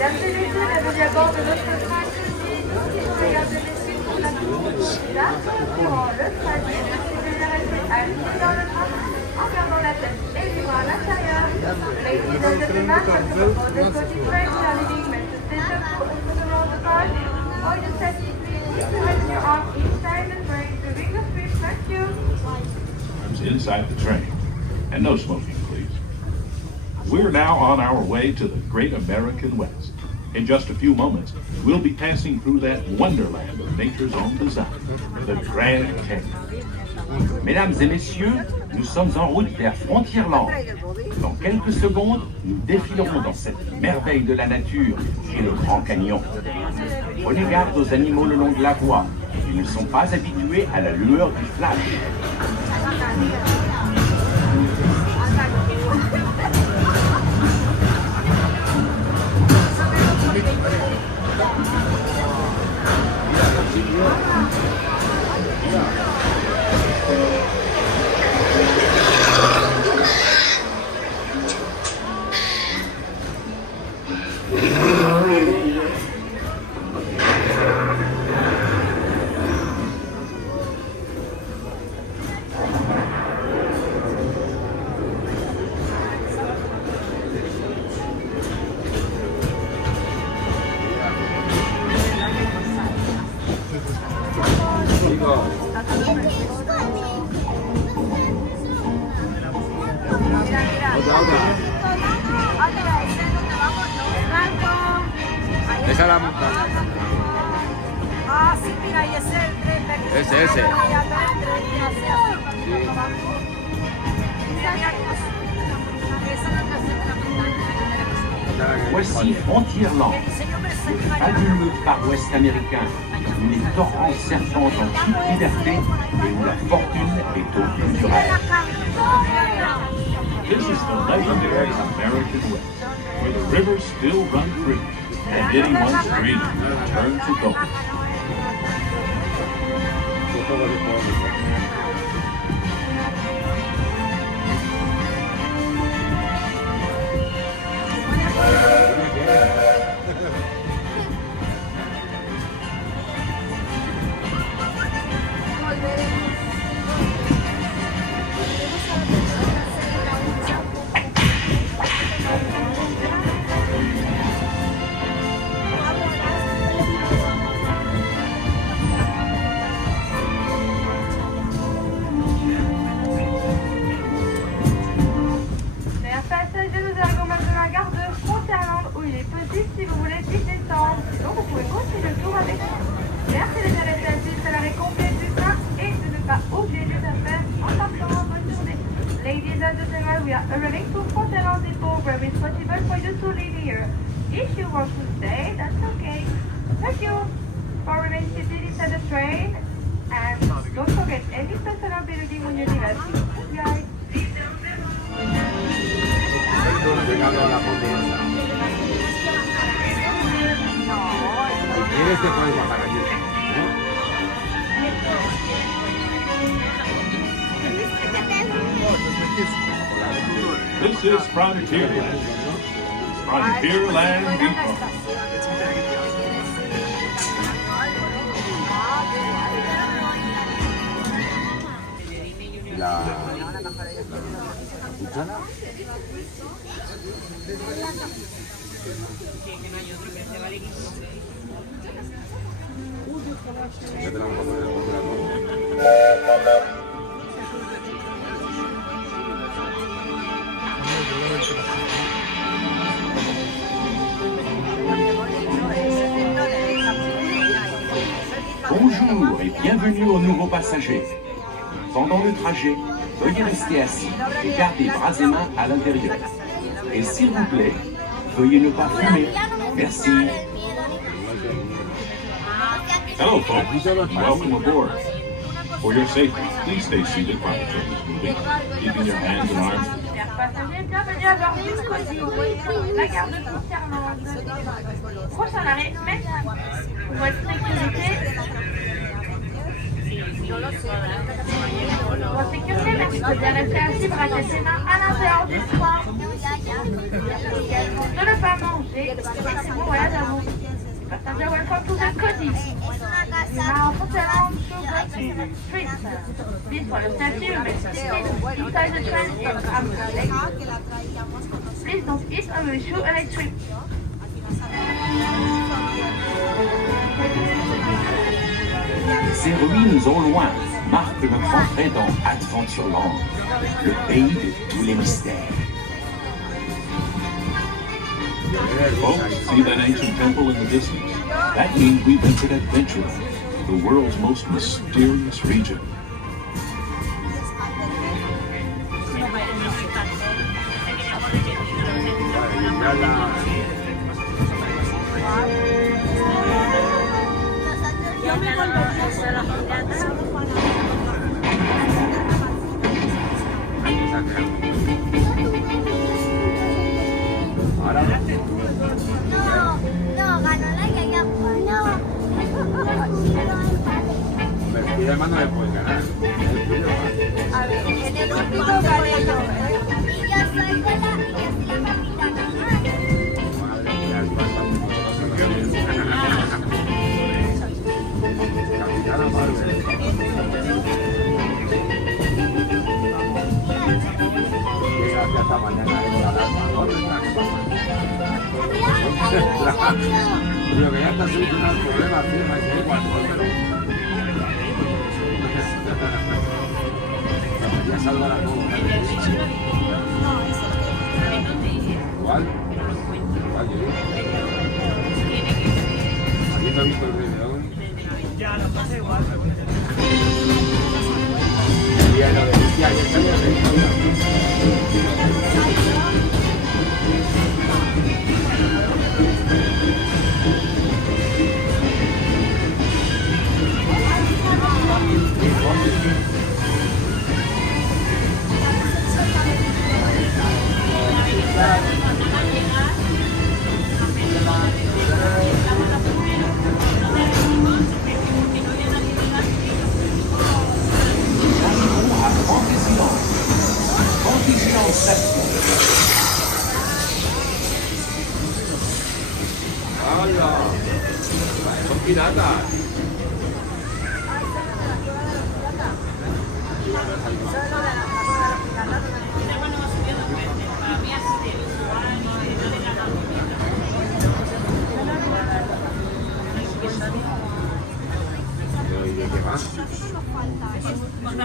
Mesdames et messieurs, bienvenue à bord de notre train ceci. Mesdames et messieurs, pour la là, durant le trajet, merci de bien rester assis dans le train en gardant la tête et les bras à l'intérieur. Ladies and gentlemen, welcome aboard the Scottish train. We are leaving Metro Station for the road side. For your safety, please keep your arm inside the train during the trip. Thank you. Inside the train. And no smoking, please. We're now on our way to the great American West. In just a few moments, we'll be passing through that wonderland of nature's own design, the Grand Canyon. Mesdames et messieurs, nous sommes en route vers Frontierland. Dans quelques secondes, nous défilerons dans cette merveille de la nature qui est le Grand Canyon. Prenez garde aux animaux le long de la voie. Ils ne sont pas habitués à la lueur du flash. Esa es la montaña. Ah, sí, mira, y ese es el tren. Ese. Voici Frontierland, le fabuleux Far West américain, où les torrents serpentent en toute liberté et où la fortune est au culturel. This is the legendary American West, where the rivers still run free, and anyone's dream turn to gold. Si vous voulez vite descendre, sinon vous pouvez continuer le tour avec nous. Merci de bien rester assis à l'arrêt complet du train et de ne pas oublier les affaires en partant. Bonne journée. Ladies and gentlemen, we are arriving to Frontierland Depot where it's possible for you to leave here. If you want to stay, that's okay. Thank you for remaining seated inside the train and don't forget any personal belongings when you leave us. Guys. Si quieres te puedes bajar aquí. This is Frontierland. Frontierland Depot. La Bonjour et bienvenue aux nouveaux passagers. Pendant le trajet, veuillez rester assis et garder bras et mains à l'intérieur. Et s'il vous plaît, veuillez ne pas fumer. Merci. Hello, folks. Welcome aboard. For your safety, please stay seated while the train is moving, keeping your hands and arms. Chers passagers, bienvenue à bord du Scottish, la gare de Frontierland. Prochain arrêt, Metz. Pour votre sécurité, Pour sécurité, merci de bien rester assis, braquer ses mains à l'intérieur du train. De ne pas manger. Bon voyage à vous. Passenger, welcome to the Cody. Now put around to the street. Please follow safety, remain seated inside the train from after. Please don't eat or will shoot electric. Ces ruines au loin marquent notre entrée dans Adventureland, le pays de tous les mystères. Folks, see that ancient temple in the distance? That means we've entered Adventureland, the world's most mysterious region. Y además no le puedes ganar. A ver, en el último gané yo, ¿eh? Y yo soy de la capitana. Hasta mañana. Digo que ya está solucionado el problema, firma y da igual, pero ya salvará todo. ¿Cuál? ¿Alguien ha visto el Rey León? Ya, lo pasa igual. Ya lo decía, ya salió el Rey León. ¡Hala! ¡Son piratas!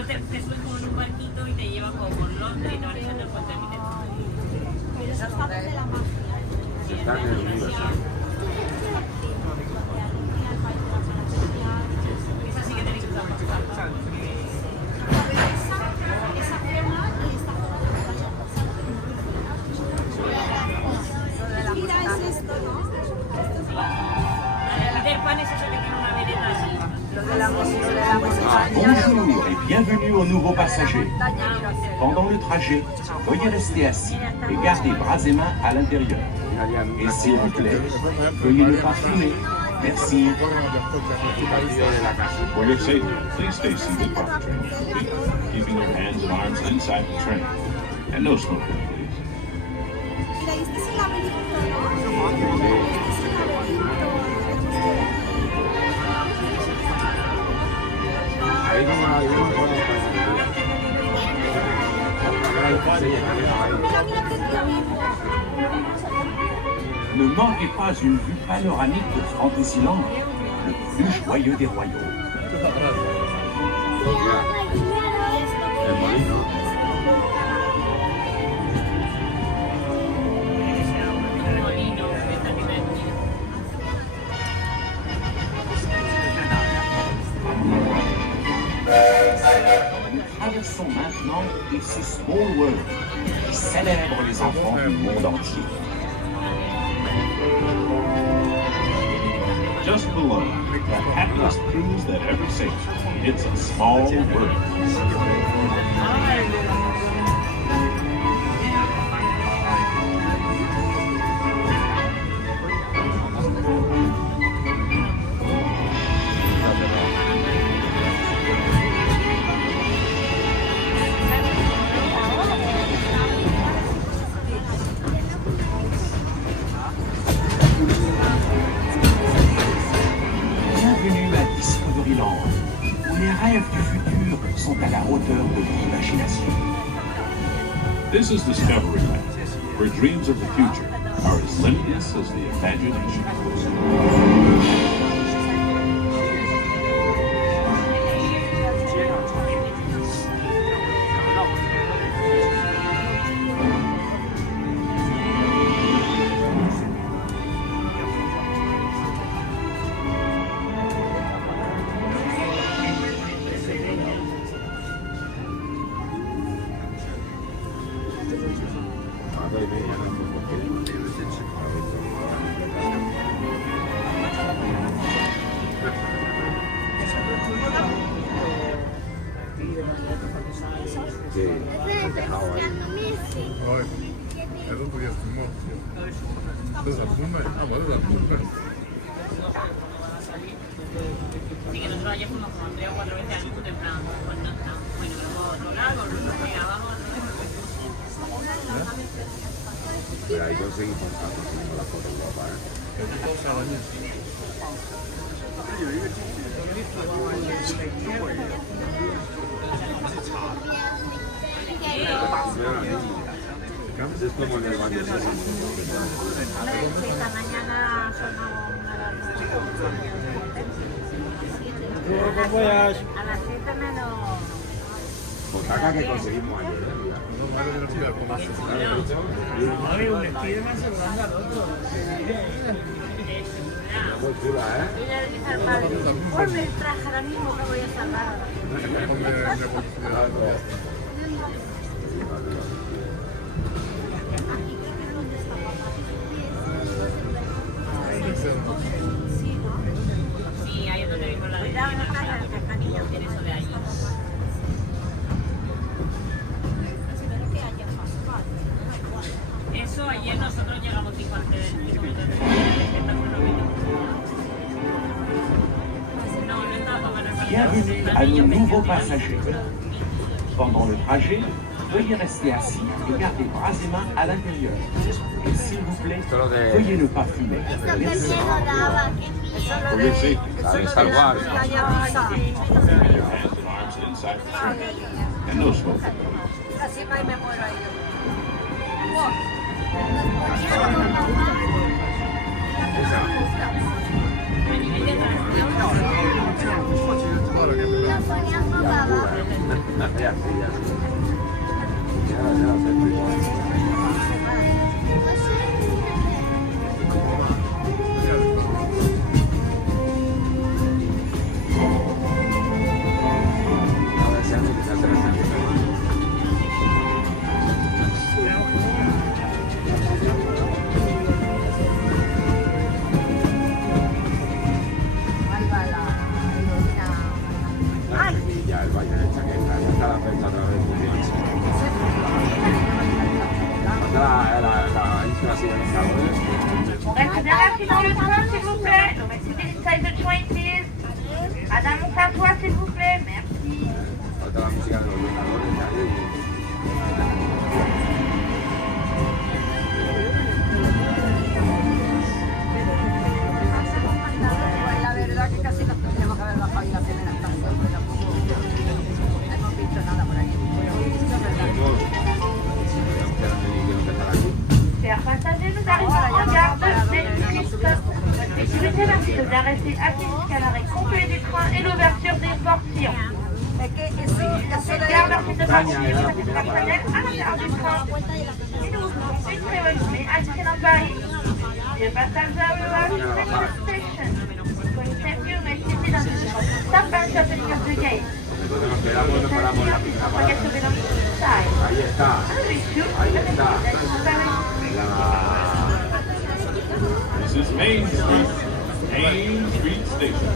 Te subes como en un barquito y te llevan como por Londres y te van echando el puente de Pero eso está desde la magia. Está en el universo. Esa sí que tenéis que usar. Esa forma y esta forma. Mira, es esto, ¿no? El del pan es eso que tiene una vereda así. Bonjour et bienvenue aux nouveaux passagers. Pendant le trajet, veuillez rester assis et garder bras et mains à l'intérieur. Et s'il vous plaît, veuillez ne pas fumer. Merci. For your safety, please stay seated while the train is moving, keeping your hands and arms inside the train. And no smoking, please. Mira, y este es el laberinto, ¿no? Este es el laberinto. Ahí no me Ne manquez pas une vue panoramique de Fantasyland, le plus joyeux des royaumes. El molino. Nous traversons maintenant It's a Small World, qui célèbre les enfants du monde entier. Just below, the happiest cruise that ever sailed. It's a small world. This is Discoveryland, where dreams of the future are as limitless as the imagination. Eso ya estuvimos. Entonces, Así que nosotros ayer fuimos como 3 o 4 veces al punto en plan, pues no está. Bueno, luego otro lado, luego por abajo, Pero ahí conseguimos la foto guapa, Es como en el baño. Esta mañana sonaba una alarma. A las 7 menos. Pues acá que conseguimos ayer, muy chula, Y le dice al padre, ponme el traje ahora mismo que voy a salvar. sí, ahí es donde vimos la de tiene eso de ahí. Eso ayer nosotros llegamos 5 antes del 5 minutos de No, no estaba para Bienvenue à nos nouveaux passagers. Pendant le trajet, veuillez rester assis et garder bras et mains à l'intérieur. Et s'il vous plaît, veuillez ne pas fumer. Merci. For your safety, Star Wars. hands and arms inside the train. And no smoking, please. Casi más me muero ahí. Ya, el baño de chaqueta, ya está la fecha otra vez. La isla sigue en sabores. On reste bien assis dans le train, s'il vous plaît. No me sit inside the train, please. Adam, monte à toi, s'il vous plaît. Merci. Falta la música de los vendedores ya. La verdad que casi nos tendríamos que haber bajado ahí la primera estación, pero tampoco hemos visto nada por aquí. Chers passagers, nous arrivons en gare de Belfast. Notre sécurité merci de bien rester assis jusqu'à l'arrêt complet du train et l'ouverture des portillons. Cette gare merci de partir avec le personnel à l'intérieur du train. Et nous vous souhaitons une très bonne journée à Disneyland Paris. Dear passengers, we are at the station. Going to save you, may sit in stop and shut the gate. Entonces nos quedamos y nos paramos en la primera parada. Ahí está. Ahí está. This is Main Street Station.